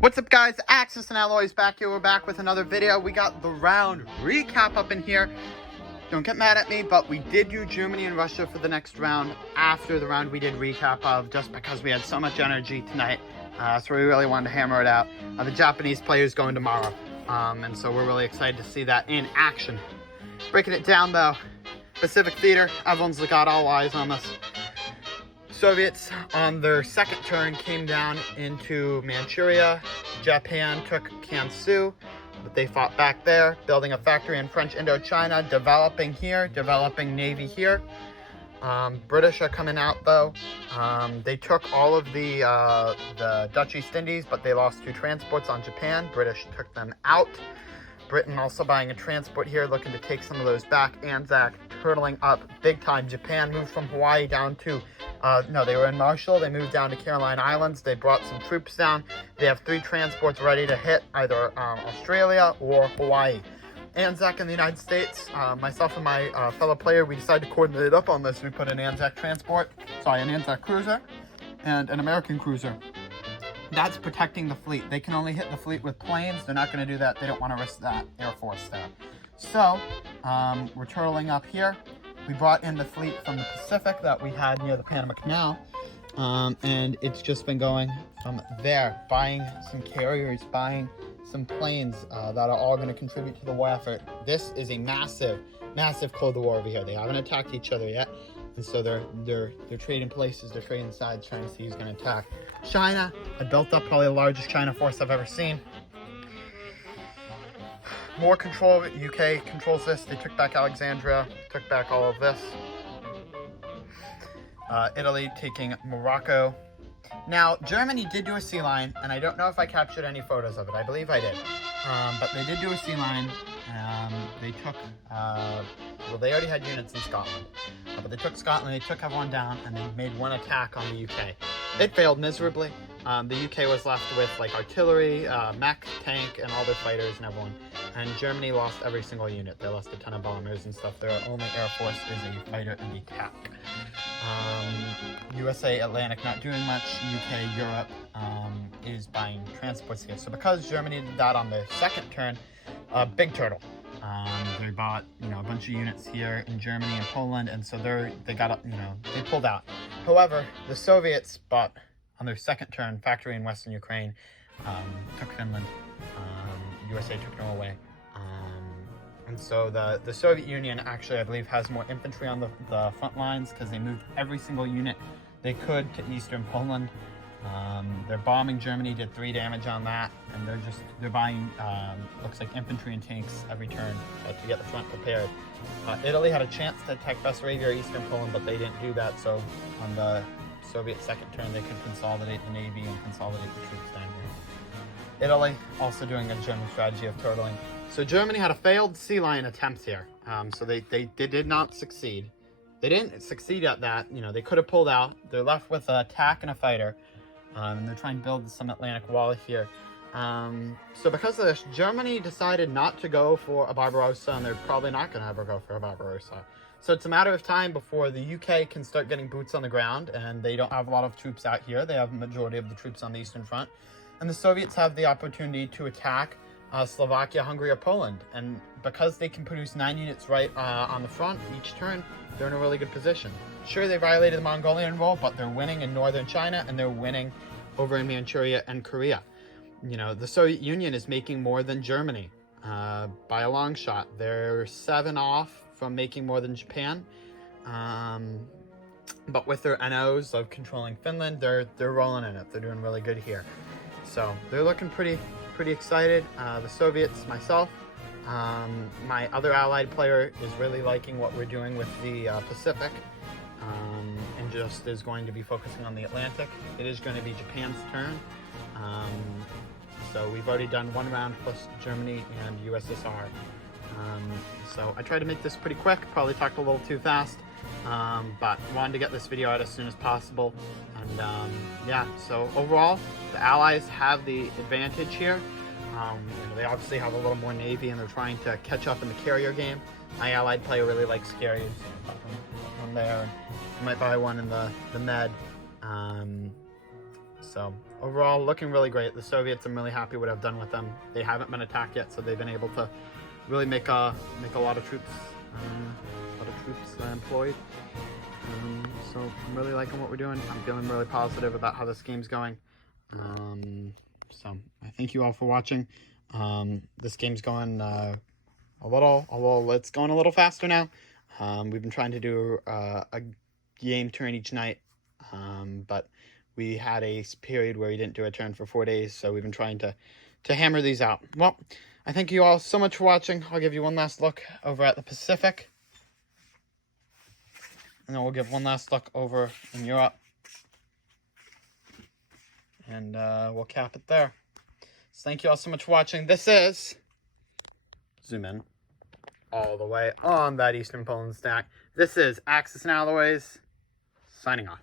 What's up, guys? Axis and Alloys back here. We're back with another video. We got the round recap up in here. Don't get mad at me, but we did do Germany and Russia for the next round after the round we did recap of, just because we had so much energy tonight. So we really wanted to hammer it out. The Japanese players going tomorrow. And so we're really excited to see that in action. Breaking it down though, Pacific Theater, everyone's got all eyes on this. Soviets on their second turn came down into Manchuria. Japan took Kansu, but they fought back there, building a factory in French Indochina, developing here, developing Navy here. British are coming out though. They took all of the Dutch East Indies, but they lost 2 transports on Japan. British took them out. Britain also buying a transport here, looking to take some of those back. Anzac turtling up big time. Japan moved from Hawaii down to, no, they were in Marshall. They moved down to Caroline Islands. They brought some troops down. They have 3 transports ready to hit either Australia or Hawaii. Anzac in the United States, myself and my fellow player, we decided to coordinate up on this. We put an Anzac transport, sorry, an Anzac cruiser and an American cruiser. That's protecting the fleet. They can only hit the fleet with planes. They're not going to do that. They don't want to risk that Air Force there. So, we're turtling up here. We brought in the fleet from the Pacific that we had near the Panama Canal. And it's just been going from there, buying some carriers, buying some planes that are all going to contribute to the war effort. This is a massive, massive Cold War over here. They haven't attacked each other yet. And so they're trading places, they're trading sides, trying to see who's going to attack. China had built up probably the largest China force I've ever seen. More control. UK controls this. They took back Alexandria, took back all of this. Italy taking Morocco. Now, Germany did do a sea line, and I don't know if I captured any photos of it. I believe I did. But they did do a sea line. They took, well, they already had units in Scotland. But they took Scotland, they took everyone down, and they made one attack on the UK. It failed miserably. The UK was left with like artillery, mech, tank, and all their fighters and everyone. And Germany lost every single unit. They lost a ton of bombers and stuff. Their only air force is a fighter and a TAC. USA Atlantic not doing much. UK Europe is buying transports here. So because Germany did that on the second turn, Big Turtle. They bought, a bunch of units here in Germany and Poland, and so they got, they pulled out. However, the Soviets bought on their second turn factory in Western Ukraine, took Finland. USA took Norway. And so the Soviet Union actually, I believe, has more infantry on the front lines because they moved every single unit they could to eastern Poland. They're bombing Germany, did 3 damage on that, and they're buying, looks like infantry and tanks every turn to get the front prepared. Italy had a chance to attack Bessarabia or eastern Poland, but they didn't do that, so on the Soviet second turn, they could consolidate the Navy and consolidate the troops down here. Italy also doing a German strategy of turtling. So Germany had a failed sea line attempt here, so they did not succeed. They didn't succeed at that, they could have pulled out. They're left with an attack and a fighter. And they're trying to build some Atlantic wall here. So because of this, Germany decided not to go for a Barbarossa, and they're probably not going to ever go for a Barbarossa. So it's a matter of time before the UK can start getting boots on the ground, and they don't have a lot of troops out here. They have a majority of the troops on the Eastern Front. And the Soviets have the opportunity to attack Slovakia, Hungary, or Poland. And because they can produce 9 units right on the front each turn, they're in a really good position. Sure, they violated the Mongolian rule, but they're winning in northern China, and they're winning over in Manchuria and Korea. The Soviet Union is making more than Germany by a long shot. They're 7 off from making more than Japan. But with their NOs of controlling Finland, they're rolling in it. They're doing really good here. So they're looking pretty excited. The Soviets, myself, my other allied player is really liking what we're doing with the Pacific. And just is going to be focusing on the Atlantic. It is going to be Japan's turn. So we've already done 1 round plus Germany and USSR. So I tried to make this pretty quick, probably talked a little too fast, but wanted to get this video out as soon as possible. And yeah, so overall, the Allies have the advantage here. They obviously have a little more Navy, and they're trying to catch up in the carrier game. My allied player really likes carriers from there. I might buy one in the Med. So overall, looking really great. The Soviets, I'm really happy what I've done with them. They haven't been attacked yet, so they've been able to really make a lot of troops, employed. So I'm really liking what we're doing. I'm feeling really positive about how this game's going. So I thank you all for watching. This game's going it's going a little faster now. We've been trying to do a game turn each night, but we had a period where we didn't do a turn for 4 days, so we've been trying to hammer these out. Well, I thank you all so much for watching. I'll give you one last look over at the Pacific, and then we'll give one last look over in Europe, and we'll cap it there. So thank you all so much for watching. This is, zoom in all the way on that Eastern Poland stack. This is Axis and Alloys, signing off.